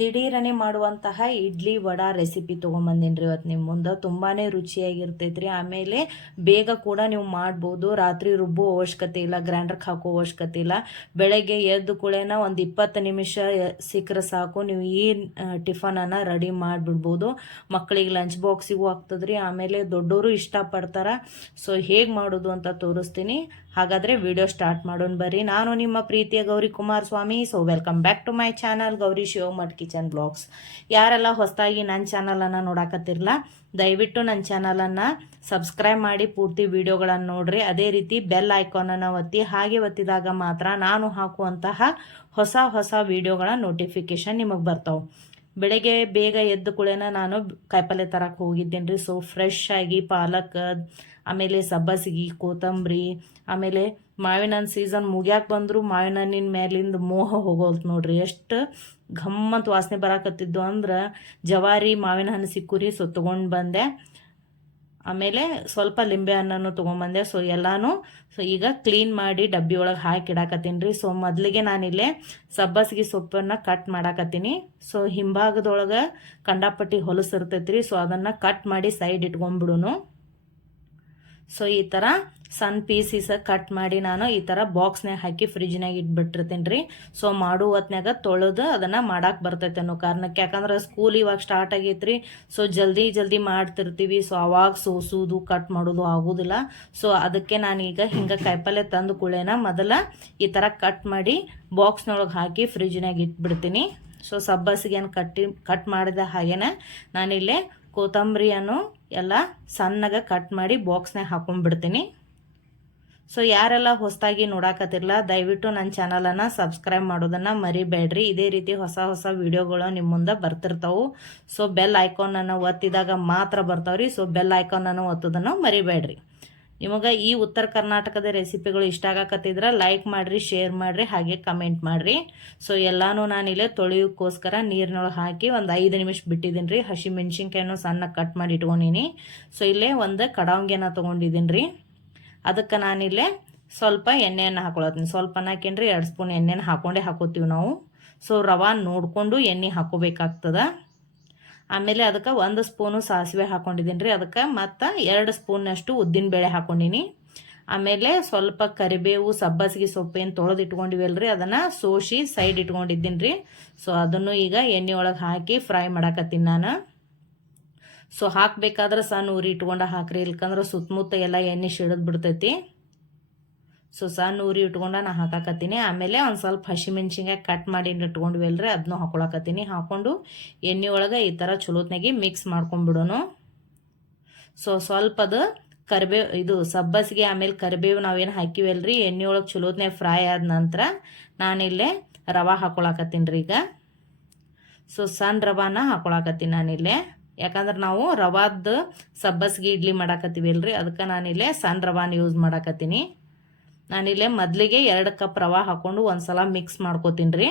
ದಿಢೀರನೆ ಮಾಡುವಂತಹ ಇಡ್ಲಿ ವಡಾ ರೆಸಿಪಿ ತೊಗೊಂಬಂದಿನ್ರಿ ಇವತ್ತು ನಿಮ್ಮ ಮುಂದೆ. ತುಂಬಾ ರುಚಿಯಾಗಿರ್ತೈತ್ರಿ. ಆಮೇಲೆ ಬೇಗ ಕೂಡ ನೀವು ಮಾಡ್ಬೋದು. ರಾತ್ರಿ ರುಬ್ಬೋ ಅವಶ್ಯಕತೆ ಇಲ್ಲ, ಗ್ರೈಂಡರ್ಗೆ ಹಾಕೋ ಅವಶ್ಯಕತೆ ಇಲ್ಲ. ಬೆಳಗ್ಗೆ ಎದ್ದು ಕೂಡೇನ ಒಂದು 20 ನಿಮಿಷ ಸಿಕ್ಕರೆ ಸಾಕು, ನೀವು ಈ ಟಿಫನನ್ನು ರೆಡಿ ಮಾಡಿಬಿಡ್ಬೋದು. ಮಕ್ಕಳಿಗೆ ಲಂಚ್ ಬಾಕ್ಸಿಗೂ ಆಗ್ತದ್ರಿ. ಆಮೇಲೆ ದೊಡ್ಡವರು ಇಷ್ಟಪಡ್ತಾರ. ಸೊ ಹೇಗೆ ಮಾಡೋದು ಅಂತ ತೋರಿಸ್ತೀನಿ. ಹಾಗಾದರೆ ವಿಡಿಯೋ ಸ್ಟಾರ್ಟ್ ಮಾಡೋಣ ಬರ್ರಿ. ನಾನು ನಿಮ್ಮ ಪ್ರೀತಿಯ Gowri Kumaraswamy. So welcome back to my channel Gowri Shivamath kitchen blogs. ಯಾರೆಲ್ಲ ಹೊಸದಾಗಿ ನನ್ನ ಚಾನಲನ್ನು ನೋಡಕತ್ತಿರಲ್ಲ, ದಯವಿಟ್ಟು ನನ್ನ ಚಾನಲನ್ನು ಸಬ್ಸ್ಕ್ರೈಬ್ ಮಾಡಿ ಪೂರ್ತಿ ವಿಡಿಯೋಗಳನ್ನು ನೋಡ್ರಿ. ಅದೇ ರೀತಿ ಬೆಲ್ ಐಕಾನನ್ನು ಒತ್ತಿ. ಹಾಗೆ ಒತ್ತಿದಾಗ ಮಾತ್ರ ನಾನು ಹಾಕುವಂತಹ ಹೊಸ ಹೊಸ ವಿಡಿಯೋಗಳ ನೋಟಿಫಿಕೇಶನ್ ನಿಮಗೆ ಬರ್ತಾವೆ. ಬೆಳಗ್ಗೆ ಬೇಗ ಎದ್ದು ಕೂಡೇನ ನಾನು ಕಾಯಿಪಲ್ಯ ತರಕ್ಕೆ ಹೋಗಿದ್ದೇನೆ ರೀ. ಸೊ ಫ್ರೆಶ್ ಆಗಿ ಪಾಲಕ್, ಆಮೇಲೆ ಸಬ್ಬಸಿಗೆ, ಕೊತ್ತಂಬರಿ, ಆಮೇಲೆ ಮಾವಿನ ಹಣ್ಣು ಸೀಸನ್ ಮುಗ್ಯಾಕೆ ಬಂದರೂ ಮಾವಿನ ಹಣ್ಣಿನ ಮೇಲಿಂದ ಮೋಹ ಹೋಗೋಲ್ತು ನೋಡ್ರಿ. ಎಷ್ಟು ಘಮ್ಮಂತ ವಾಸನೆ ಬರಾಕತ್ತಿದ್ದು ಅಂದ್ರೆ ಜವಾರಿ ಮಾವಿನ ಹಣ್ಣು ಸಿಕ್ಕುರಿ. ಸೊ ತೊಗೊಂಡು ಬಂದೆ. ಆಮೇಲೆ ಸ್ವಲ್ಪ ಲಿಂಬೆ ಹಣ್ಣನ್ನು ತೊಗೊಂಬಂದೆ. ಸೊ ಎಲ್ಲನೂ ಈಗ ಕ್ಲೀನ್ ಮಾಡಿ ಡಬ್ಬಿ ಒಳಗೆ ಹಾಕಿ ಇಡಾಕತ್ತೀನಿ ರೀ. ಸೊ ಮೊದಲಿಗೆ ನಾನಿಲ್ಲೇ ಸಬ್ಬಸಿಗೆ ಸೊಪ್ಪನ್ನು ಕಟ್ ಮಾಡಾಕತ್ತೀನಿ. ಸೊ ಹಿಂಭಾಗದೊಳಗೆ ಕಂಡಾಪಟ್ಟಿ ಹೊಲಸಿರ್ತೈತಿ ರೀ. ಸೊ ಅದನ್ನು ಕಟ್ ಮಾಡಿ ಸೈಡ್ ಇಟ್ಕೊಂಡ್ಬಿಡುನು. ಸೊ ಈ ಥರ ಸಣ್ಣ ಪೀಸೀಸ ಕಟ್ ಮಾಡಿ ನಾನು ಈ ಥರ ಬಾಕ್ಸ್ನಾಗ ಹಾಕಿ ಫ್ರಿಜ್ನಾಗ ಇಟ್ಬಿಟ್ಟಿರ್ತೀನಿ ರೀ. ಸೊ ಮಾಡೋ ಹೊತ್ನಾಗ ತೊಳೆದು ಅದನ್ನು ಮಾಡಕ್ಕೆ ಬರ್ತೈತೆ ಅನ್ನೋ ಕಾರಣಕ್ಕೆ. ಯಾಕಂದ್ರೆ ಸ್ಕೂಲ್ ಇವಾಗ ಸ್ಟಾರ್ಟ್ ಆಗೈತ್ರಿ. ಸೊ ಜಲ್ದಿ ಮಾಡ್ತಿರ್ತೀವಿ. ಸೊ ಅವಾಗ ಸೋಸೋದು ಕಟ್ ಮಾಡೋದು ಆಗೋದಿಲ್ಲ. ಸೊ ಅದಕ್ಕೆ ನಾನೀಗ ಹಿಂಗೆ ಕಾಯಿಪಲ್ಯ ತಂದು ಕೂಡೇನ ಮೊದಲ ಈ ಥರ ಕಟ್ ಮಾಡಿ ಬಾಕ್ಸ್ನೊಳಗೆ ಹಾಕಿ ಫ್ರಿಜ್ನಾಗ ಇಟ್ಬಿಡ್ತೀನಿ. ಸೊ ಸಬ್ಬಸಿಗೆಯನ್ನು ಕಟ್ ಮಾಡಿದ ಹಾಗೇನೆ ನಾನಿಲ್ಲೇ ಕೊತ್ತಂಬರಿಯನ್ನು ಎಲ್ಲ ಸಣ್ಣಗೆ ಕಟ್ ಮಾಡಿ ಬಾಕ್ಸ್ನಾಗ ಹಾಕೊಂಡ್ಬಿಡ್ತೀನಿ. ಸೊ ಯಾರೆಲ್ಲ ಹೊಸದಾಗಿ ನೋಡಾಕತ್ತಿರಲ್ಲ, ದಯವಿಟ್ಟು ನನ್ನ ಚಾನಲನ್ನು ಸಬ್ಸ್ಕ್ರೈಬ್ ಮಾಡೋದನ್ನು ಮರಿಬೇಡ್ರಿ. ಇದೇ ರೀತಿ ಹೊಸ ಹೊಸ ವಿಡಿಯೋಗಳು ನಿಮ್ಮ ಮುಂದೆ ಬರ್ತಿರ್ತಾವೆ. ಸೊ ಬೆಲ್ ಐಕಾನನ್ನು ಒತ್ತಿದಾಗ ಮಾತ್ರ ಬರ್ತಾವ್ರಿ. So bell ಐಕಾನನ್ನು ಒತ್ತೋದನ್ನು ಮರಿಬೇಡ್ರಿ. ನಿಮಗೆ ಈ ಉತ್ತರ ಕರ್ನಾಟಕದ ರೆಸಿಪಿಗಳು ಇಷ್ಟ ಆಗಕತ್ತಿದ್ರೆ ಲೈಕ್ ಮಾಡಿರಿ, ಶೇರ್ ಮಾಡಿರಿ, ಹಾಗೆ ಕಮೆಂಟ್ ಮಾಡಿರಿ. ಸೊ ಎಲ್ಲನೂ ನಾನಿಲ್ಲೇ ತೊಳೆಯೋಕ್ಕೋಸ್ಕರ ನೀರಿನೊಳಗೆ ಹಾಕಿ ಒಂದು 5 ನಿಮಿಷ ಬಿಟ್ಟಿದ್ದೀನಿ ರೀ. ಹಸಿ ಮೆಣಸಿನ್ಕಾಯನ್ನು ಸಣ್ಣ ಕಟ್ ಮಾಡಿ ಇಟ್ಕೊಂಡಿನಿ. ಸೊ ಇಲ್ಲೇ ಒಂದು ಕಡಾವಂಗಿನ ತೊಗೊಂಡಿದ್ದೀನಿ ರೀ. ಅದಕ್ಕೆ ನಾನಿಲ್ಲೇ ಸ್ವಲ್ಪ ಎಣ್ಣೆಯನ್ನು ಹಾಕೊಳತ್ತೀನಿ. ಸ್ವಲ್ಪ ಹಾಕೇನ್ರಿ, 2 ಸ್ಪೂನ್ ಎಣ್ಣೆನ ಹಾಕೋತೀವಿ ನಾವು. ಸೊ ರವೆ ನೋಡಿಕೊಂಡು ಎಣ್ಣೆ ಹಾಕೋಬೇಕಾಗ್ತದೆ. ಆಮೇಲೆ ಅದಕ್ಕೆ 1 ಸ್ಪೂನು ಸಾಸಿವೆ ಹಾಕೊಂಡಿದ್ದೀನಿ ರೀ. ಅದಕ್ಕೆ ಮತ್ತು 2 ಸ್ಪೂನ್ನಷ್ಟು ಉದ್ದಿನಬೇಳೆ ಹಾಕೊಂಡಿನಿ. ಆಮೇಲೆ ಸ್ವಲ್ಪ ಕರಿಬೇವು, ಸಬ್ಬಸಿಗೆ ಸೊಪ್ಪು ಏನು ತೊಳೆದು ಇಟ್ಕೊಂಡಿವಲ್ರಿ ಅದನ್ನು ಸೋಸಿ ಸೈಡ್ ಇಟ್ಕೊಂಡಿದ್ದೀನಿ ರೀ. ಸೊ ಅದನ್ನು ಈಗ ಎಣ್ಣೆ ಒಳಗೆ ಹಾಕಿ ಫ್ರೈ ಮಾಡಾಕತ್ತೀನಿ ನಾನು. ಸೊ ಹಾಕಬೇಕಾದ್ರೆ ಸಣ್ಣ ಉರಿ ಇಟ್ಕೊಂಡು ಹಾಕ್ರಿ, ಇಲ್ಕಂದ್ರೆ ಸುತ್ತಮುತ್ತ ಎಲ್ಲ ಎಣ್ಣೆ ಸಿಡಿದು ಬಿಡ್ತೈತಿ. ಸೊ ಸಣ್ಣ ಉರಿ ಇಟ್ಕೊಂಡು ನಾನು ಹಾಕಾಕತ್ತೀನಿ. ಆಮೇಲೆ ಒಂದು ಸ್ವಲ್ಪ ಹಸಿಮೆಣ್ಸಿನ್ಕಾಯಿ ಕಟ್ ಮಾಡಿ ಇಟ್ಕೊಂಡ್ವಲ್ರಿ ಅದನ್ನು ಹಾಕೊಳಕತ್ತೀನಿ. ಹಾಕ್ಕೊಂಡು ಎಣ್ಣೆ ಒಳಗೆ ಈ ಥರ ಚಲೋತ್ನಾಗಿ ಮಿಕ್ಸ್ ಮಾಡ್ಕೊಂಡ್ಬಿಡೋನು. ಸೊ ಸ್ವಲ್ಪ ಅದು ಕರಿಬೇವು, ಇದು ಸಬ್ಬಸಿಗೆ ಆಮೇಲೆ ಕರಿಬೇವು ನಾವೇನು ಹಾಕಿವಲ್ರಿ ಎಣ್ಣೆ ಒಳಗೆ ಚಲೋತ್ನಾಗ ಫ್ರೈ ಆದ ನಂತರ ನಾನಿಲ್ಲೇ ರವೆ ಹಾಕೊಳಕತ್ತೀನಿ ರೀ ಈಗ. ಸೊ ಸಣ್ಣ ರವಾನ ಹಾಕೊಳಕತ್ತೀನಿ ನಾನಿಲ್ಲೇ. ಯಾಕಂದ್ರೆ ನಾವು ರವಾದ ಸಬ್ಬಸಿಗೆ ಇಡ್ಲಿ ಮಾಡಾಕತ್ತೀವಲ್ರಿ, ಅದಕ್ಕೆ ನಾನಿಲ್ಲೇ ಸಣ್ಣ ರವಾನ ಯೂಸ್ ಮಾಡಾಕತ್ತೀನಿ. ನಾನಿಲ್ಲೇ ಮೊದಲಿಗೆ 2 ಕಪ್ ರವೆ ಹಾಕ್ಕೊಂಡು ಒಂದು ಸಲ ಮಿಕ್ಸ್ ಮಾಡ್ಕೋತೀನಿ ರೀ.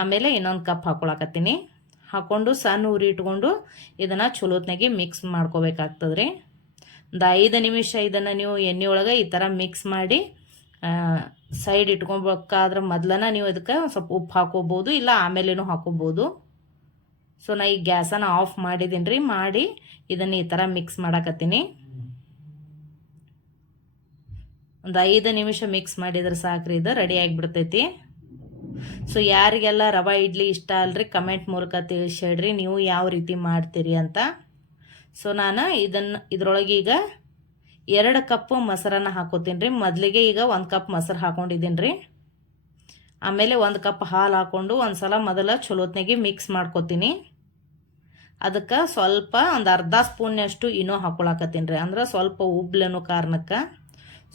ಆಮೇಲೆ ಇನ್ನೊಂದು ಕಪ್ ಹಾಕೊಳಕತ್ತೀನಿ. ಹಾಕ್ಕೊಂಡು ಸಣ್ಣ ಉರಿ ಇಟ್ಕೊಂಡು ಇದನ್ನು ಚಲೋತ್ನಾಗಿ ಮಿಕ್ಸ್ ಮಾಡ್ಕೋಬೇಕಾಗ್ತದೆ ರೀ. ಒಂದು 5 ನಿಮಿಷ ಇದನ್ನು ನೀವು ಎಣ್ಣೆ ಒಳಗೆ ಈ ಥರ ಮಿಕ್ಸ್ ಮಾಡಿ ಸೈಡ್ ಇಟ್ಕೊಬೇಕಾದ್ರೆ ಮೊದಲನ ನೀವು ಇದಕ್ಕೆ ಸ್ವಲ್ಪ ಉಪ್ಪು ಹಾಕೋಬೋದು, ಇಲ್ಲ ಆಮೇಲೇನೂ ಹಾಕೋಬೋದು. ಸೊ ನಾ ಈ ಗ್ಯಾಸನ್ನು ಆಫ್ ಮಾಡಿದ್ದೀನಿ ರೀ. ಮಾಡಿ ಇದನ್ನು ಈ ಥರ ಮಿಕ್ಸ್ ಮಾಡಾಕತ್ತೀನಿ. ಒಂದು 5 ನಿಮಿಷ ಮಿಕ್ಸ್ ಮಾಡಿದ್ರೆ ಸಾಕ್ರಿ, ಇದು ರೆಡಿ ಆಗಿಬಿಡ್ತೈತಿ. ಸೊ ಯಾರಿಗೆಲ್ಲ ರವೆ ಇಡ್ಲಿ ಇಷ್ಟ ಅಲ್ರಿ ಕಮೆಂಟ್ ಮೂಲಕ ತಿಳಿಸ್ಯಾಡ್ರಿ ನೀವು ಯಾವ ರೀತಿ ಮಾಡ್ತೀರಿ ಅಂತ. ಸೊ ನಾನು ಇದ್ರೊಳಗೆ ಈಗ 2 ಕಪ್ ಮೊಸರನ್ನ ಹಾಕೋತೀನಿ ರೀ. ಮೊದಲಿಗೆ ಈಗ 1 ಕಪ್ ಮೊಸರು ಹಾಕೊಂಡಿದ್ದೀನಿ ರೀ. ಆಮೇಲೆ 1 ಕಪ್ ಹಾಲು ಹಾಕ್ಕೊಂಡು ಒಂದು ಸಲ ಮೊದಲ ಚಲೋತ್ನಾಗಿ ಮಿಕ್ಸ್ ಮಾಡ್ಕೋತೀನಿ. ಅದಕ್ಕೆ ಸ್ವಲ್ಪ ಒಂದು ಅರ್ಧ ಸ್ಪೂನ್ನಷ್ಟು ಇನ್ನೂ ಹಾಕೊಳಕತ್ತೀನಿ ರೀ, ಅಂದ್ರೆ ಸ್ವಲ್ಪ ಉಬ್ಲನ್ನೋ ಕಾರಣಕ್ಕೆ.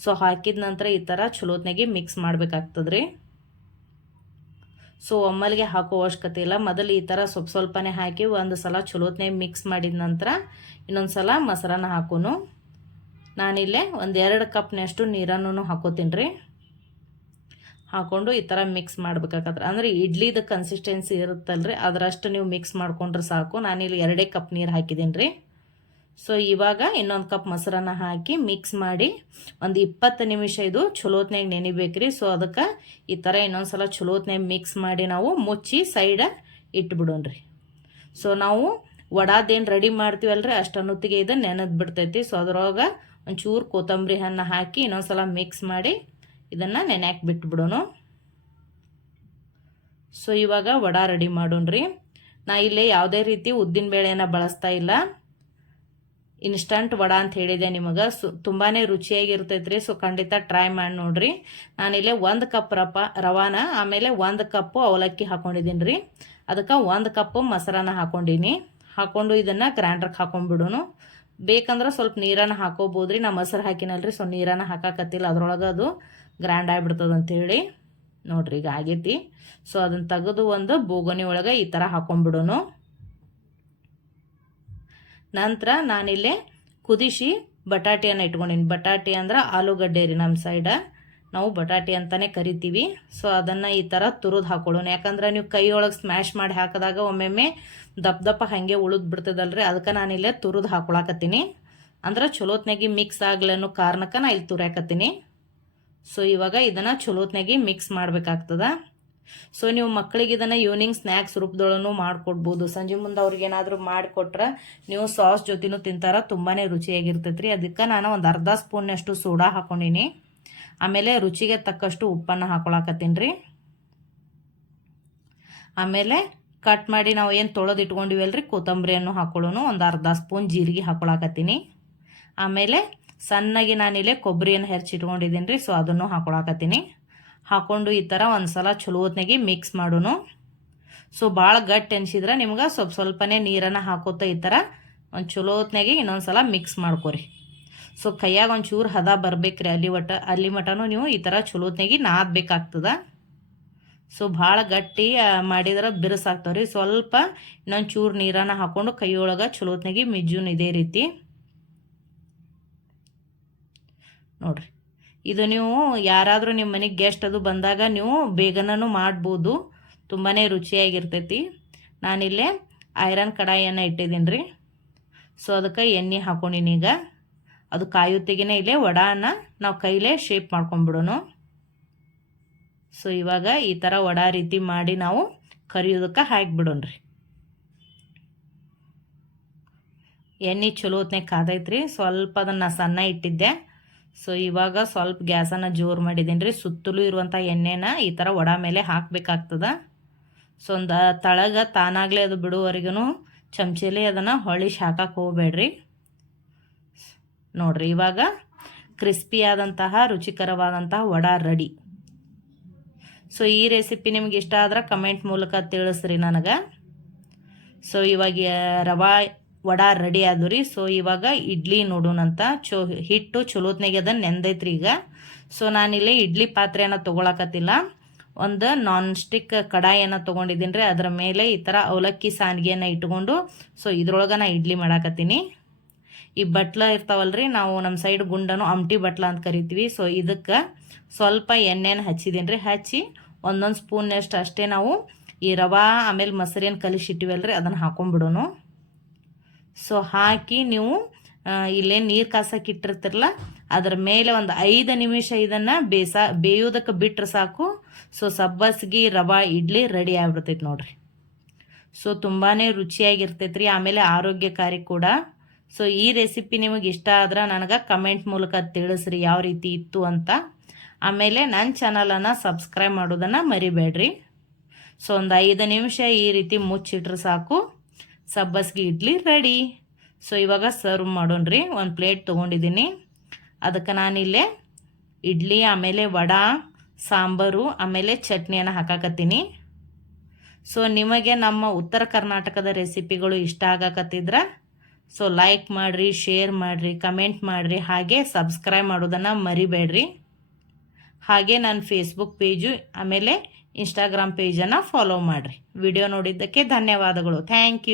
ಸೊ ಹಾಕಿದ ನಂತರ ಈ ಥರ ಚಲೋತ್ನಾಗಿ ಮಿಕ್ಸ್ ಮಾಡಬೇಕಾಗ್ತದೆ ರೀ. ಸೊ ಒಮ್ಮಲಿಗೆ ಹಾಕೋ ಅವಶ್ಯಕತೆ ಇಲ್ಲ. ಮೊದಲು ಈ ಥರ ಸ್ವಲ್ಪನೇ ಹಾಕಿ ಒಂದು ಸಲ ಚಲೋತ್ನಾಗಿ ಮಿಕ್ಸ್ ಮಾಡಿದ ನಂತರ ಇನ್ನೊಂದು ಸಲ ಮೊಸರನ್ನ ಹಾಕೋನು. ನಾನಿಲ್ಲೇ ಒಂದು 2 ಕಪ್ನಷ್ಟು ನೀರನ್ನು ಹಾಕೋತೀನಿ ರೀ. ಹಾಕ್ಕೊಂಡು ಈ ಥರ ಮಿಕ್ಸ್ ಮಾಡ್ಬೇಕಾಗತ್ತೆ. ಅಂದರೆ ಇಡ್ಲಿದ ಕನ್ಸಿಸ್ಟೆನ್ಸಿ ಇರುತ್ತಲ್ರಿ ಅದರಷ್ಟು ನೀವು ಮಿಕ್ಸ್ ಮಾಡ್ಕೊಂಡ್ರೆ ಸಾಕು. ನಾನಿಲ್ಲಿ 2 ಕಪ್ ನೀರು ಹಾಕಿದ್ದೀನಿ ರೀ. ಸೊ ಇವಾಗ ಇನ್ನೊಂದು ಕಪ್ ಮೊಸರನ್ನ ಹಾಕಿ ಮಿಕ್ಸ್ ಮಾಡಿ ಒಂದು 20 ನಿಮಿಷ ಇದು ಚಲೋತ್ನಾಗ ನೆನಿಬೇಕ್ರಿ. ಸೊ ಅದಕ್ಕೆ ಈ ಥರ ಇನ್ನೊಂದು ಸಲ ಚಲೋತ್ನಾಗ ಮಿಕ್ಸ್ ಮಾಡಿ ನಾವು ಮುಚ್ಚಿ ಸೈಡ್ ಇಟ್ಬಿಡೋಣ್ರಿ. ಸೊ ನಾವು ವಡಾದೇನು ರೆಡಿ ಮಾಡ್ತೀವಲ್ರಿ ಅಷ್ಟನ್ನೊತ್ತಿಗೆ ಇದು ನೆನೆದು ಬಿಡ್ತೈತಿ. ಸೊ ಅದ್ರೊಳಗೆ ಒಂಚೂರು ಕೊತ್ತಂಬರಿ ಹಣ್ಣು ಹಾಕಿ ಇನ್ನೊಂದ್ಸಲ ಮಿಕ್ಸ್ ಮಾಡಿ ಇದನ್ನು ನೆನೆಯಾಕೆ ಬಿಟ್ಬಿಡೋಣ. ಸೊ ಇವಾಗ ವಡಾ ರೆಡಿ ಮಾಡೋಣ್ರಿ. ನಾ ಇಲ್ಲೇ ಯಾವುದೇ ರೀತಿ ಉದ್ದಿನ ಬೇಳೆನ ಬಳಸ್ತಾ ಇಲ್ಲ, ಇನ್ಸ್ಟಂಟ್ ವಡಾ ಅಂತ ಹೇಳಿದೆ ನಿಮಗೆ. ತುಂಬಾ ರುಚಿಯಾಗಿರ್ತೈತ್ರಿ. ಸೊ ಖಂಡಿತ ಟ್ರೈ ಮಾಡಿ ನೋಡ್ರಿ. ನಾನಿಲ್ಲೇ 1 ಕಪ್ ರವಾನ ಆಮೇಲೆ 1 ಕಪ್ಪು ಅವಲಕ್ಕಿ ಹಾಕೊಂಡಿದ್ದೀನಿ ರೀ. ಅದಕ್ಕೆ 1 ಕಪ್ಪು ಮೊಸರನ್ನ ಹಾಕೊಂಡೀನಿ. ಹಾಕೊಂಡು ಇದನ್ನು ಗ್ರೈಂಡ್ರಿಗೆ ಹಾಕೊಂಡ್ಬಿಡೋನು. ಬೇಕಂದ್ರೆ ಸ್ವಲ್ಪ ನೀರನ್ನು ಹಾಕೋಬೋದ್ರಿ. ನಾ ಮೊಸರು ಹಾಕಿನಲ್ರಿ, ಸೊ ನೀರನ್ನು ಹಾಕಾಕತ್ತಿಲ್ಲ, ಅದ್ರೊಳಗೆ ಅದು ಗ್ರೈಂಡ್ ಆಗಿಬಿಡ್ತದೆ ಅಂಥೇಳಿ. ನೋಡ್ರಿ ಈಗ ಆಗೈತಿ. ಸೊ ಅದನ್ನು ತೆಗೆದು ಒಂದು ಬೋಗಣಿ ಒಳಗೆ ಈ ಥರ ಹಾಕೊಂಡ್ಬಿಡೋನು. ನಂತರ ನಾನಿಲ್ಲೇ ಕುದಿಸಿ ಬಟಾಟಿಯನ್ನು ಇಟ್ಕೊಂಡಿನಿ. ಬಟಾಟಿ ಅಂದ್ರೆ ಆಲೂಗಡ್ಡೆ ರೀ, ನಮ್ಮ ಸೈಡ ನಾವು ಬಟಾಟಿ ಅಂತಲೇ ಕರಿತೀವಿ. ಸೊ ಅದನ್ನು ಈ ಥರ ತುರಿದು ಹಾಕೊಳ್ಳೋಣ. ಯಾಕಂದ್ರೆ ನೀವು ಕೈಯೊಳಗೆ ಸ್ಮ್ಯಾಶ್ ಮಾಡಿ ಹಾಕಿದಾಗ ಒಮ್ಮೊಮ್ಮೆ ದಪ್ಪ ಹಾಗೆ ಉಳಿದು ಬಿಡ್ತದಲ್ರಿ, ಅದಕ್ಕೆ ನಾನಿಲ್ಲೇ ತುರಿದು ಹಾಕೊಳಕತ್ತೀನಿ. ಅಂದ್ರೆ ಚಲೋತ್ನಾಗಿ ಮಿಕ್ಸ್ ಆಗಲಿ ಅನ್ನೋ ಕಾರಣಕ್ಕೆ ನಾ ಇಲ್ಲಿ ತುರ್ಯಾಕತ್ತೀನಿ. ಸೊ ಇವಾಗ ಇದನ್ನು ಚಲೋತ್ನಾಗಿ ಮಿಕ್ಸ್ ಮಾಡಬೇಕಾಗ್ತದ. ಸೊ ನೀವು ಮಕ್ಕಳಿಗೆ ಇದನ್ನು ಈವ್ನಿಂಗ್ ಸ್ನ್ಯಾಕ್ಸ್ ರೂಪದೊಳಗೂ ಮಾಡಿಕೊಡ್ಬೋದು. ಸಂಜೆ ಮುಂದೆ ಅವ್ರಿಗೆ ಏನಾದರೂ ಮಾಡಿಕೊಟ್ರೆ ನೀವು ಸಾಸ್ ಜೊತೆನೂ ತಿಂತಾರ, ತುಂಬಾ ರುಚಿಯಾಗಿರ್ತೈತ್ರಿ. ಅದಕ್ಕೆ ನಾನು ಒಂದು ಅರ್ಧ ಸ್ಪೂನ್ನಷ್ಟು ಸೋಡಾ ಹಾಕೊಂಡೀನಿ. ಆಮೇಲೆ ರುಚಿಗೆ ತಕ್ಕಷ್ಟು ಉಪ್ಪನ್ನು ಹಾಕೊಳಕತ್ತೀನಿ ರೀ. ಆಮೇಲೆ ಕಟ್ ಮಾಡಿ ನಾವು ಏನು ತೊಳೆದು ಇಟ್ಕೊಂಡಿವಲ್ರಿ ಕೊತ್ತಂಬರಿಯನ್ನು ಹಾಕೊಳ್ಳೋನು. ಒಂದು ಅರ್ಧ ಸ್ಪೂನ್ ಜೀರಿಗೆ ಹಾಕೊಳಕತ್ತೀನಿ. ಆಮೇಲೆ ಸಣ್ಣಗೆ ನಾನಿಲ್ಲೇ ಕೊಬ್ಬರಿಯನ್ನು ಹೆಚ್ಚಿಟ್ಕೊಂಡಿದ್ದೀನಿ ರೀ. ಸೊ ಅದನ್ನು ಹಾಕೊಳಕತ್ತೀನಿ. ಹಾಕ್ಕೊಂಡು ಈ ಥರ ಒಂದು ಸಲ ಚಲೋ ಹೊತ್ನಾಗಿ ಮಿಕ್ಸ್ ಮಾಡೋನು. ಸೊ ಭಾಳ ಗಟ್ಟಿ ಅನಿಸಿದ್ರೆ ನಿಮ್ಗೆ ಸ್ವಲ್ಪನೇ ನೀರನ್ನು ಹಾಕೋತಾ ಈ ಥರ ಒಂದು ಚಲೋ ಹೊತ್ನಾಗಿ ಇನ್ನೊಂದು ಸಲ ಮಿಕ್ಸ್ ಮಾಡ್ಕೊರಿ. ಸೊ ಕೈಯಾಗ ಒಂಚೂರು ಹದ ಬರ್ಬೇಕ್ರಿ, ಅಲ್ಲಿ ಮಟನೂ ನೀವು ಈ ಥರ ಚಲೋ ಹೊತ್ನಾಗಿ ನಾದಬೇಕಾಗ್ತದ. ಸೊ ಭಾಳ ಗಟ್ಟಿ ಮಾಡಿದ್ರೆ ಬಿರುಸಾಗ್ತಾವ್ರಿ. ಸ್ವಲ್ಪ ಇನ್ನೊಂದು ಚೂರು ನೀರನ್ನು ಹಾಕ್ಕೊಂಡು ಕೈಯೊಳಗೆ ಚಲೋ ಹೊತ್ನಾಗಿ ಮಿಜ್ಜುನ್ ಇದೇ ರೀತಿ ನೋಡ್ರಿ. ಇದು ನೀವು ಯಾರಾದರೂ ನಿಮ್ಮ ಮನೆಗೆ ಗೆಸ್ಟ್ ಅದು ಬಂದಾಗ ನೀವು ಬೇಗನೂ ಮಾಡ್ಬೋದು, ತುಂಬಾ ರುಚಿಯಾಗಿರ್ತೈತಿ. ನಾನಿಲ್ಲೇ ಐರನ್ ಕಡಾಯಿಯನ್ನು ಇಟ್ಟಿದ್ದೀನಿ ರೀ. ಸೊ ಅದಕ್ಕೆ ಎಣ್ಣೆ ಹಾಕೊಂಡಿನಿ. ಈಗ ಅದು ಕಾಯುತ್ತಿಗೆನೇ ಇಲ್ಲೇ ವಡಾನ ನಾವು ಕೈಲೇ ಶೇಪ್ ಮಾಡ್ಕೊಂಡ್ಬಿಡೋನು. ಸೊ ಇವಾಗ ಈ ಥರ ವಡಾ ರೀತಿ ಮಾಡಿ ನಾವು ಕರಿಯೋದಕ್ಕೆ ಹಾಕಿಬಿಡೋಣ್ರಿ. ಎಣ್ಣೆ ಚಲೋ ಹೊತ್ನಾಗ ಕಾದೈತ್ರಿ. ಸ್ವಲ್ಪ ಅದನ್ನು ಸಣ್ಣ ಇಟ್ಟಿದ್ದೆ. ಸೊ ಇವಾಗ ಸ್ವಲ್ಪ ಗ್ಯಾಸನ್ನು ಜೋರು ಮಾಡಿದ್ದೀನಿ ರೀ. ಸುತ್ತಲೂ ಇರುವಂಥ ಎಣ್ಣೆನ ಈ ಥರ ವಡಾ ಮೇಲೆ ಹಾಕಬೇಕಾಗ್ತದ. ಸೊ ಒಂದು ತಳಗ ತಾನಾಗಲೇ ಅದು ಬಿಡುವವರೆಗೂ ಚಮಚೆಲಿ ಅದನ್ನು ಹೊಳಿಸಿ ಹಾಕಕ್ಕೆ ಹೋಗಬೇಡ್ರಿ. ನೋಡ್ರಿ ಇವಾಗ ಕ್ರಿಸ್ಪಿಯಾದಂತಹ ರುಚಿಕರವಾದಂತಹ ವಡಾ ರೆಡಿ. ಸೊ ಈ ರೆಸಿಪಿ ನಿಮ್ಗೆ ಇಷ್ಟ ಆದ್ರೆ ಕಮೆಂಟ್ ಮೂಲಕ ತಿಳಿಸ್ರಿ ನನಗೆ. ಸೊ ಇವಾಗ ರವಾ ವಡಾ ರೆಡಿ ಆದು ರೀ. ಸೊ ಇವಾಗ ಇಡ್ಲಿ ನೋಡೋಣಂತ. ಹಿಟ್ಟು ಚಲೋತ್ನಾಗೆ ಅದನ್ನು ನೆಂದೈತ್ರಿ ಈಗ. ಸೊ ನಾನಿಲ್ಲಿ ಇಡ್ಲಿ ಪಾತ್ರೆಯನ್ನು ತೊಗೊಳಕತ್ತಿಲ್ಲ, ಒಂದು ನಾನ್ ಸ್ಟಿಕ್ ಕಡಾಯಿಯನ್ನು ತೊಗೊಂಡಿದ್ದೀನಿ ರೀ. ಅದರ ಮೇಲೆ ಈ ಥರ ಅವಲಕ್ಕಿ ಸಾನ್ಗೆಯನ್ನು ಇಟ್ಕೊಂಡು ಸೊ ಇದ್ರೊಳಗೆ ನಾ ಇಡ್ಲಿ ಮಾಡಾಕತ್ತೀನಿ. ಈ ಬಟ್ಲ ಇರ್ತಾವಲ್ರಿ, ನಾವು ನಮ್ಮ ಸೈಡ್ ಗುಂಡನು ಆಮ್ಟಿ ಬಟ್ಲ ಅಂತ ಕರಿತೀವಿ. ಸೊ ಇದಕ್ಕೆ ಸ್ವಲ್ಪ ಎಣ್ಣೆನ ಹಚ್ಚಿದ್ದೀನಿ ರೀ. ಹಚ್ಚಿ ಒಂದೊಂದು ಸ್ಪೂನ್ನಷ್ಟು ಅಷ್ಟೇ ನಾವು ಈ ರವಾ ಆಮೇಲೆ ಮೊಸರೇನು ಕಲಿಸಿಟ್ಟಿವಲ್ರಿ ಅದನ್ನು ಹಾಕೊಂಡ್ಬಿಡೋನು. ಸೊ ಹಾಕಿ ನೀವು ಇಲ್ಲೇ ನೀರು ಕಾಸಕ್ಕೆ ಇಟ್ಟಿರ್ತಿರಲ್ಲ ಅದರ ಮೇಲೆ ಒಂದು 5 ನಿಮಿಷ ಇದನ್ನು ಬೇಯೋದಕ್ಕೆ ಬಿಟ್ಟರೆ ಸಾಕು. ಸೊ ಸಬ್ಬಸ್ಗಿ ರವಾ ಇಡ್ಲಿ ರೆಡಿ ಆಗ್ಬಿಡ್ತೈತೆ ನೋಡ್ರಿ. ಸೊ ತುಂಬಾ ರುಚಿಯಾಗಿರ್ತೈತ್ರಿ, ಆಮೇಲೆ ಆರೋಗ್ಯಕಾರಿ ಕೂಡ. ಸೊ ಈ ರೆಸಿಪಿ ನಿಮಗೆ ಇಷ್ಟ ಆದ್ರೆ ನನಗೆ ಕಮೆಂಟ್ ಮೂಲಕ ತಿಳಿಸ್ರಿ ಯಾವ ರೀತಿ ಇತ್ತು ಅಂತ. ಆಮೇಲೆ ನನ್ನ ಚಾನಲನ್ನು ಸಬ್ಸ್ಕ್ರೈಬ್ ಮಾಡೋದನ್ನು ಮರಿಬೇಡ್ರಿ. ಸೊ ಒಂದು 5 ನಿಮಿಷ ಈ ರೀತಿ ಮುಚ್ಚಿಟ್ರೆ ಸಾಕು, ಸಬ್ಬಸ್ಗಿ ಇಡ್ಲಿ ರೆಡಿ. ಸೊ ಇವಾಗ ಸರ್ವ್ ಮಾಡೋಣ್ರಿ. ಒಂದು ಪ್ಲೇಟ್ ತೊಗೊಂಡಿದ್ದೀನಿ. ಅದಕ್ಕೆ ನಾನಿಲ್ಲೇ ಇಡ್ಲಿ ಆಮೇಲೆ ವಡಾ ಸಾಂಬಾರು ಆಮೇಲೆ ಚಟ್ನಿಯನ್ನು ಹಾಕಾಕತ್ತೀನಿ. ಸೊ ನಿಮಗೆ ನಮ್ಮ ಉತ್ತರ ಕರ್ನಾಟಕದ ರೆಸಿಪಿಗಳು ಇಷ್ಟ ಆಗಕತ್ತಿದ್ರೆ ಸೊ ಲೈಕ್ ಮಾಡಿರಿ, ಶೇರ್ ಮಾಡಿರಿ, ಕಮೆಂಟ್ ಮಾಡಿರಿ, ಹಾಗೆ ಸಬ್ಸ್ಕ್ರೈಬ್ ಮಾಡೋದನ್ನು ಮರಿಬೇಡ್ರಿ. ಹಾಗೆ ನನ್ನ ಫೇಸ್ಬುಕ್ ಪೇಜು ಆಮೇಲೆ ಇನ್ಸ್ಟಾಗ್ರಾಮ್ ಪೇಜನ್ನು ಫಾಲೋ ಮಾಡಿರಿ. ವಿಡಿಯೋ ನೋಡಿದ್ದಕ್ಕೆ ಧನ್ಯವಾದಗಳು. Thank you.